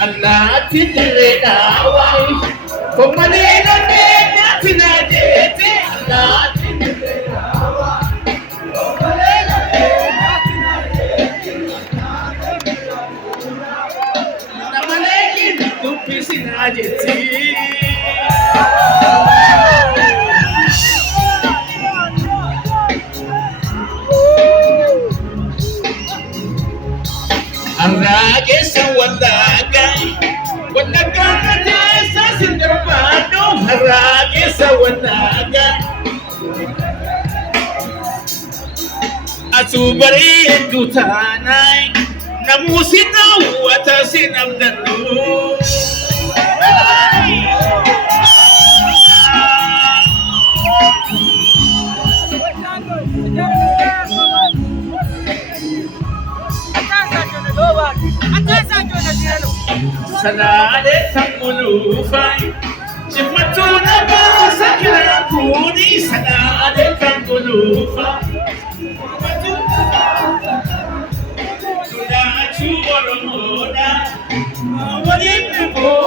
Allah tidire da wai kuma ne na ne na tinaje ti Allah tidire da wai kuma ne na ne na tinaje na maleki tu pisinaje ti Arage sawallagai wallagai ta sasin darbado arage sawallagai asubari tutanai namusina wata sinamdanu Salale tangulufay Simatuna ba sa kinakuni Salale tangulufay Tuna chuboro moda Walit mo